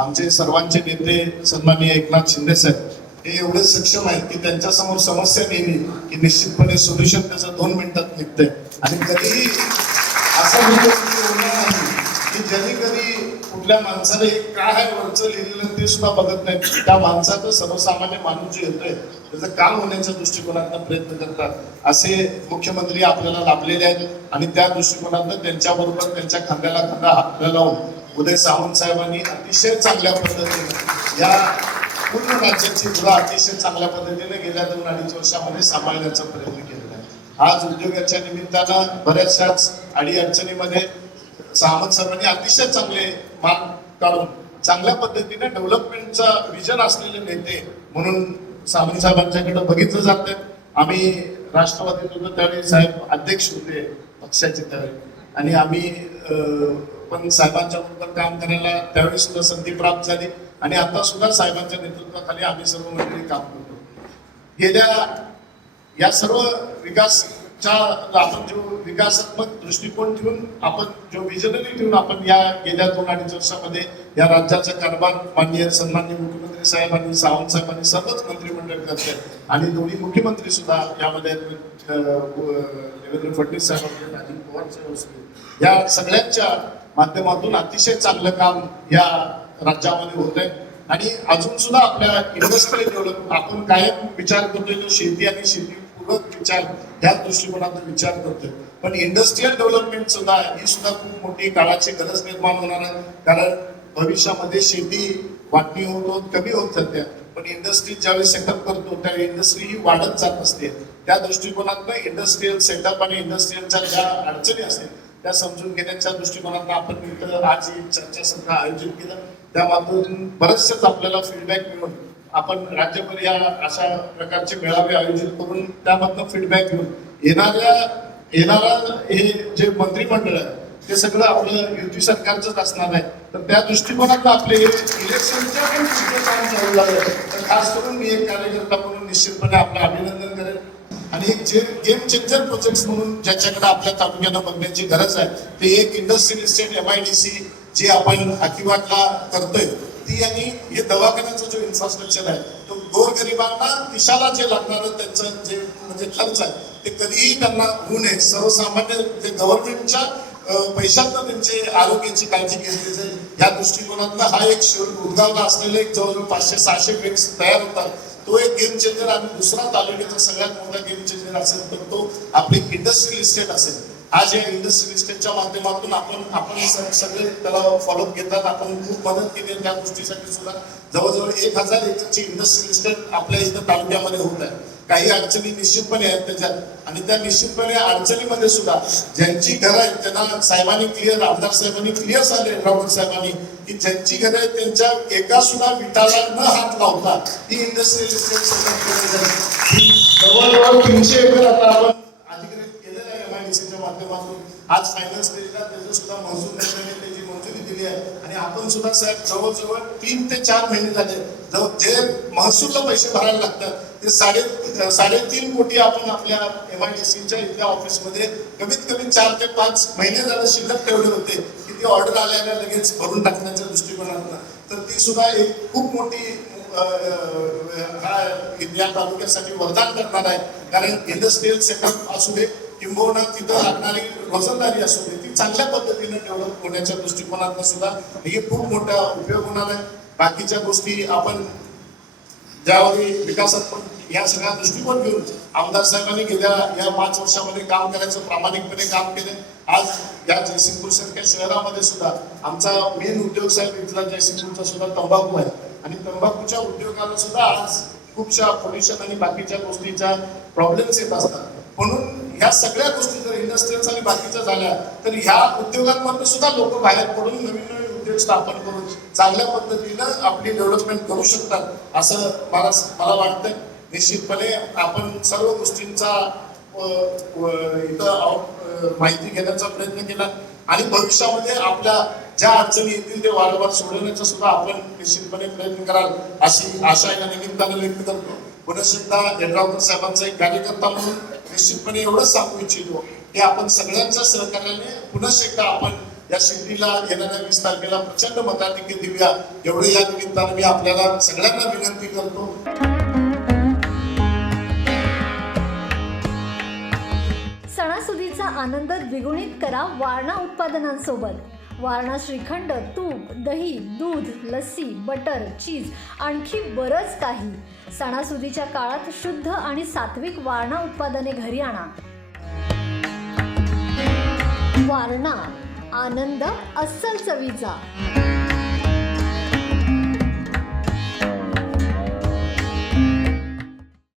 आमचे सर्वांचे नेते सन्माननीय एकनाथ शिंदे साहेब हे एवढे सक्षम आहेत की त्यांच्या समोर समस्या नेली की निश्चितपणे सोल्युशन त्याचं 2 मिनिटात निघतंय. आणि कधीही असा होणार नाही की ज्यांनी कधी कुठल्या माणसाला हे काय आहे वरचं लिहिलेलं ते सुद्धा बघत नाही. त्या माणसाचं सर्वसामान्य माणूस जे येतोय त्याचं काम होण्याच्या दृष्टिकोनातून प्रयत्न करतात असे मुख्यमंत्री आपल्याला लाभलेले आहेत. आणि त्या दृष्टिकोनातून त्यांच्याबरोबर त्यांच्या खांद्याला खांदा हात लावून उदय सामंत साहेबांनी अतिशय चांगल्या पद्धतीने या पूर्ण राज्याची धुरा अतिशय चांगल्या पद्धतीने गेल्या 2-2.5 वर्षामध्ये सांभाळण्याचा प्रयत्न केलेला आहे. आज उद्योगाच्या निमित्तानं बऱ्याचशाच अडीअडचणीमध्ये सामंत साहेबांनी अतिशय चांगले मार्ग काढून चांगल्या पद्धतीने डेव्हलपमेंटचा विजन असलेले नेते म्हणून सामंत साहेबांच्याकडे बघितलं जातंय. आम्ही राष्ट्रवादीत होतो त्यावेळी साहेब अध्यक्ष होते पक्षाचे त्यावेळी आणि आम्ही पण साहेबांच्या बरोबर काम करायला त्यावेळी सुद्धा संधी प्राप्त झाली आणि आता सुद्धा साहेबांच्या नेतृत्वाखाली आम्ही सर्व मंडळी काम करतो. गेल्या या सर्व विकासच्या आपण जो विकासात्मक दृष्टिकोन ठेवून आपण जो विजनरी ठेवून आपण या गेल्या 2-2.5 वर्षामध्ये या राज्याचा कारभार माननीय सन्माननीय मुख्यमंत्री साहेब आणि सावंत साहेबांनी सर्वच मंत्रिमंडळ करते आणि दोन्ही मुख्यमंत्री सुद्धा यामध्ये देवेंद्र फडणवीस साहेब अजित पवार साहेब या सगळ्यांच्या माध्यमातून अतिशय चांगलं काम या राज्यामध्ये होत आहे. आणि अजून सुद्धा आपल्या इंडस्ट्रियल डेव्हलपमेंट आपण कायम विचार करतोय जो शेती आणि शेतीपूरक विचार या दृष्टिकोनातून विचार करतोय पण इंडस्ट्रियल डेव्हलपमेंट सुद्धा ही सुद्धा खूप मोठी काळाची गरज निर्माण होणार आहे. कारण भविष्यामध्ये शेती वाटणी होत कमी होत जाते पण इंडस्ट्री ज्यावेळी सेटअप करतो त्यावेळी इंडस्ट्री ही वाढत जात असते. त्या दृष्टिकोनातून इंडस्ट्रियल सेटअप आणि इंडस्ट्रियलच्या ज्या अडचणी असतील त्या समजून घेण्याच्या दृष्टिकोनातून आपण इथं आज ही चर्चासत्र आयोजित केलं. त्यामधून बरेचसेच आपल्याला फीडबॅक मिळून आपण राज्यभर या अशा प्रकारचे मेळावे आयोजित करून त्यामधनं फीडबॅक घेऊन येणारा हे जे मंत्रिमंडळ आहे ते सगळं आपलं युती सरकारचंच असणार आहे. तर त्या दृष्टिकोनात आपले इलेक्शनच्या पण काम चालू झालं तर खास करून मी एक कार्यकर्ता म्हणून निश्चितपणे आपलं अभिनंदन करेन. आणि एक जे गेम चेंजर प्रोजेक्ट म्हणून ज्याच्याकडे आपल्या तालुक्यानं बघण्याची गरज आहे ते एक इंडस्ट्रियल इस्टेट MIDC जी आपण अकिवाटला करतोय ती आणि हे दवाखान्याचा जो इन्फ्रास्ट्रक्चर आहे तो गोरगरिबांना दिशाला जे लागणारं त्यांचं जे म्हणजे खर्च आहे ते कधीही त्यांना होऊ नये. सर्वसामान्य जे गव्हर्नमेंटच्या पैशातनं त्यांचे आरोग्याची काळजी घेतली जाईल या दृष्टिकोनातनं हा एक उद्गावला असलेला एक जवळजवळ 500-600 बेड्स तयार होतात. तो एक गेम चेंजर आणि दुसरा तालुक्याचा सगळ्यात मोठा गेम चेंजर असेल तर तो आपली इंडस्ट्रियल इस्टेट असेल. आज या इंडस्ट्रियल इस्टेटच्या माध्यमातून आपण सगळे त्याला फॉलोअप घेतात. आपण खूप मदत केली त्या गोष्टीसाठी सुद्धा जवळजवळ 1000 एकरची इंडस्ट्रियल इस्टेट आपल्या इथं तालुक्यामध्ये होत आहे. काही अडचणी निश्चितपणे आहेत त्याच्यात आणि त्या निश्चितपणे अडचणीमध्ये सुद्धा ज्यांची घरं आहेत त्यांना साहेबांनी क्लिअर आमदार साहेबांनी क्लिअर सांगितले राऊत साहेबांनी की ज्यांची घरं आहेत त्यांच्या एका सुद्धा विटाला न हात लावता ही इंडस्ट्रियल इस्टेट जवळजवळ 300 एकर आता आपण अधिकृत केलेलं आहे MIDCच्या माध्यमातून. आज फायनान्स केलेला त्याचं सुद्धा महसूल मंत्र्यांनी त्याची मंजुरी दिली आहे आणि आपण सुद्धा साहेब जवळजवळ 3 ते 4 महिने झाले जे महसूलला पैसे भरायला लागतात ते 3.5 कोटी आपण आपल्या MIDCच्या इथल्या ऑफिसमध्ये कमीत कमी 4 ते 5 महिने झाले शिल्लक ठेवले होते की ती ऑर्डर आल्याला लगेच भरून टाकण्याच्या दृष्टिकोनातून. तर ती सुद्धा एक खूप मोठी या तालुक्यासाठी वरदान करणार आहे. कारण इंडस्ट्रियल सेटअप असू दे किंबहुना तिथं लागणारी रोजंदारी असू दे ती चांगल्या पद्धतीने डेव्हलप होण्याच्या दृष्टिकोनातून सुद्धा हे खूप मोठा उपयोग होणार आहे. बाकीच्या गोष्टी आपण ज्यावेळी विकासात्मक या सगळ्या दृष्टिकोन घेऊन आमदार साहेबांनी गेल्या या 5 वर्षामध्ये काम करायचं प्रामाणिकपणे काम केलं. आज या जयसिंगपूर सारख्या शहरामध्ये सुद्धा आमचा मेन उद्योग साहेब इथला जयसिंगपूरचा सुद्धा तंबाखू आहे आणि तंबाखूच्या उद्योगाला सुद्धा आज खूपशा पोल्युशन आणि बाकीच्या गोष्टीच्या प्रॉब्लेम्स येत असतात. म्हणून ह्या सगळ्या गोष्टी जर इंडस्ट्रियल आणि बाकीच्या झाल्या तर ह्या उद्योगांमधून सुद्धा लोक बाहेर पडून नवीन उद्योग स्थापन करून चांगल्या पद्धतीनं आपली डेव्हलपमेंट करू शकतात असं मला वाटतं. निश्चितपणे आपण सर्व गोष्टींचा इथं माहिती घेण्याचा प्रयत्न केला आणि भविष्यामध्ये आपल्या ज्या अडचणी येतील ते वारंवार सोडवण्याचा सुद्धा आपण निश्चितपणे प्रयत्न कराल अशी आशा या निमित्ताने व्यक्त करतो. पुन्हा एकदा यड्रावकर साहेबांचा एक कार्यकर्ता म्हणून निश्चितपणे एवढंच सांगू इच्छितो की आपण सगळ्यांच्या सहकार्याने पुन्हा एकदा आपण या शिर्डीला येणाऱ्या 20 तारखेला प्रचंड मताधिक्य देऊया, एवढे या निमित्तानं मी आपल्याला सगळ्यांना विनंती करतो. सणासुदीचा आनंद द्विगुणित करा वारणा उत्पादनांसोबत. वारणा श्रीखंड, तूप, दही, दूध, लस्सी, बटर, चीज, आणखी बरंच काही. सणासुदीच्या काळात शुद्ध आणि सात्विक वारणा उत्पादने घरी आणा. वारणा, आनंद अस्सल चवीचा.